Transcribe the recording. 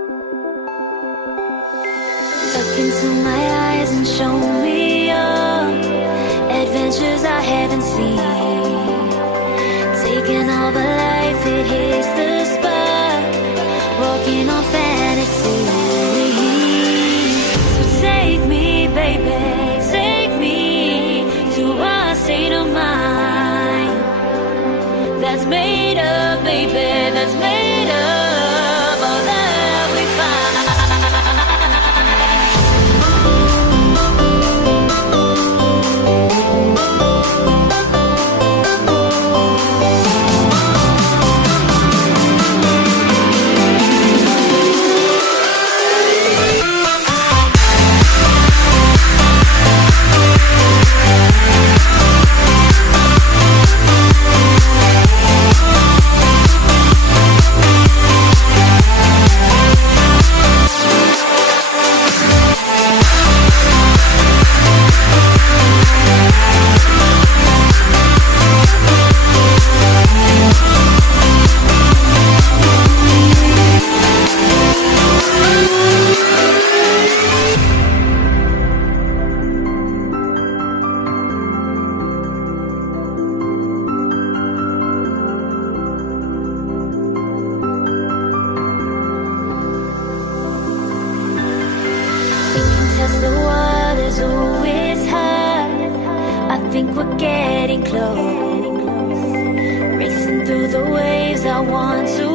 Look into my eyes and show me your adventures I haven't seen. Taking all the life, it hits the spot. Walking on fantasy. So take me, baby, take me to a state of mind that's made up, baby, that's made up all that we find. Test the waters, oh, it's hard. I think we're getting close. Racing through the waves, I want to